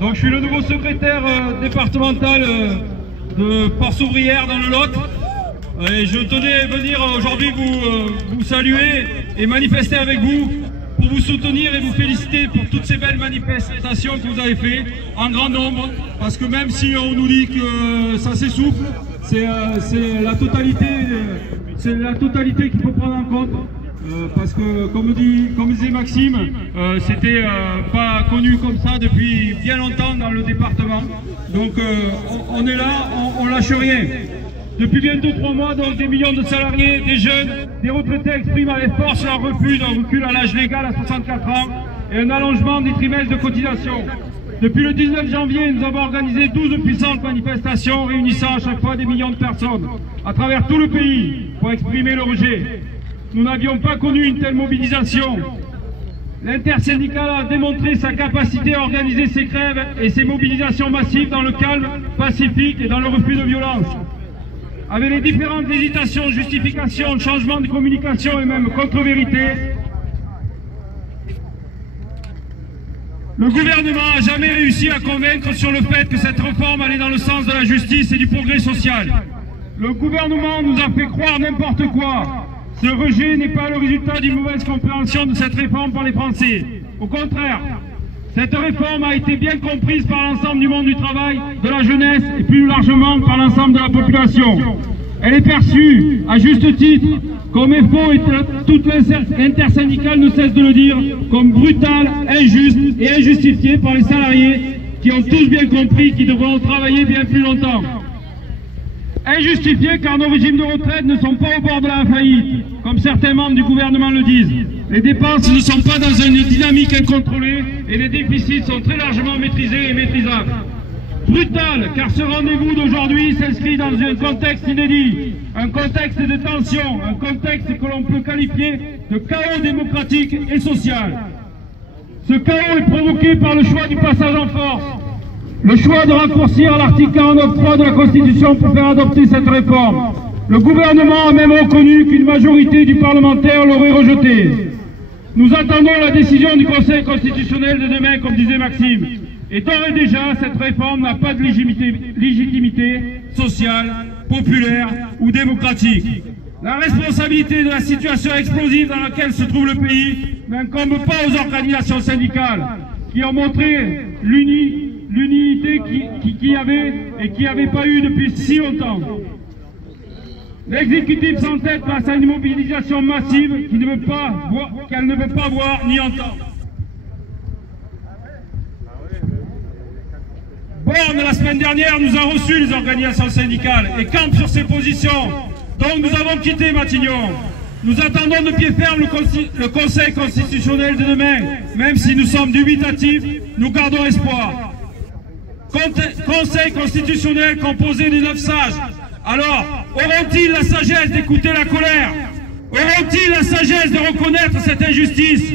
Donc je suis le nouveau secrétaire départemental de Force ouvrière dans le Lot. Et je tenais à venir aujourd'hui vous saluer et manifester avec vous pour vous soutenir et vous féliciter pour toutes ces belles manifestations que vous avez faites en grand nombre. Parce que même si on nous dit que ça s'essouffle, c'est la totalité qu'il faut prendre en compte. Parce que, comme disait Maxime, c'était pas connu comme ça depuis bien longtemps dans le département. Donc on est là, on lâche rien. Depuis bientôt 3 mois, donc des millions de salariés, des jeunes, des retraités expriment avec force leur refus d'un recul à l'âge légal à 64 ans et un allongement des trimestres de cotisation. Depuis le 19 janvier, nous avons organisé 12 puissantes manifestations réunissant à chaque fois des millions de personnes à travers tout le pays pour exprimer le rejet. Nous n'avions pas connu une telle mobilisation. L'intersyndicale a démontré sa capacité à organiser ses grèves et ses mobilisations massives dans le calme pacifique et dans le refus de violence. Avec les différentes hésitations, justifications, changements de communication et même contre-vérités, le gouvernement n'a jamais réussi à convaincre sur le fait que cette réforme allait dans le sens de la justice et du progrès social. Le gouvernement nous a fait croire n'importe quoi. Ce rejet n'est pas le résultat d'une mauvaise compréhension de cette réforme par les Français. Au contraire, cette réforme a été bien comprise par l'ensemble du monde du travail, de la jeunesse et plus largement par l'ensemble de la population. Elle est perçue, à juste titre, comme est faux et toute l'intersyndicale ne cesse de le dire, comme brutale, injuste et injustifiée par les salariés qui ont tous bien compris qu'ils devront travailler bien plus longtemps. Injustifiée car nos régimes de retraite ne sont pas au bord de la faillite, comme certains membres du gouvernement le disent. Les dépenses ne sont pas dans une dynamique incontrôlée et les déficits sont très largement maîtrisés et maîtrisables. Brutale car ce rendez-vous d'aujourd'hui s'inscrit dans un contexte inédit, un contexte de tension, un contexte que l'on peut qualifier de chaos démocratique et social. Ce chaos est provoqué par le choix du passage en force. Le choix de raccourcir l'article 49.3 de la Constitution pour faire adopter cette réforme. Le gouvernement a même reconnu qu'une majorité du parlementaire l'aurait rejetée. Nous attendons la décision du Conseil constitutionnel de demain, comme disait Maxime. Et d'ores et déjà, cette réforme n'a pas de légitimité sociale, populaire ou démocratique. La responsabilité de la situation explosive dans laquelle se trouve le pays n'incombe pas aux organisations syndicales qui ont montré l'unité qu'il y avait et qu'il n'y avait pas eu depuis si longtemps. L'exécutif s'entête face à une mobilisation massive qu'elle ne veut pas voir ni entendre. Borne, la semaine dernière, nous a reçu les organisations syndicales et campe sur ses positions. Donc nous avons quitté Matignon. Nous attendons de pied ferme le Conseil constitutionnel de demain. Même si nous sommes dubitatifs, nous gardons espoir. Conseil constitutionnel composé de 9 sages. Alors, auront-ils la sagesse d'écouter la colère? Auront-ils la sagesse de reconnaître cette injustice?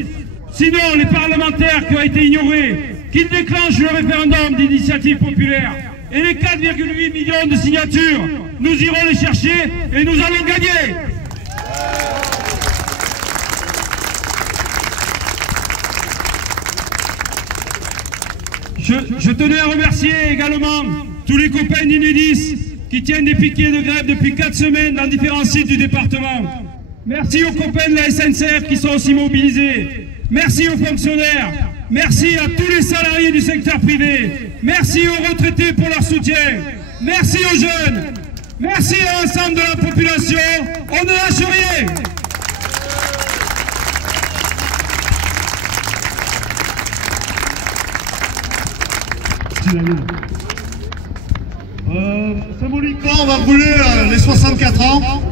Sinon, les parlementaires qui ont été ignorés, qu'ils déclenchent le référendum d'initiative populaire et les 4,8 millions de signatures, nous irons les chercher et nous allons gagner. Je tenais à remercier également tous les copains d'Inedis qui tiennent des piquets de grève depuis 4 semaines dans différents sites du département. Merci aux copains de la SNCF qui sont aussi mobilisés. Merci aux fonctionnaires. Merci à tous les salariés du secteur privé. Merci aux retraités pour leur soutien. Merci aux jeunes. Merci à l'ensemble de la population. On ne lâche rien. Symboliquement, on va brûler les 64 ans.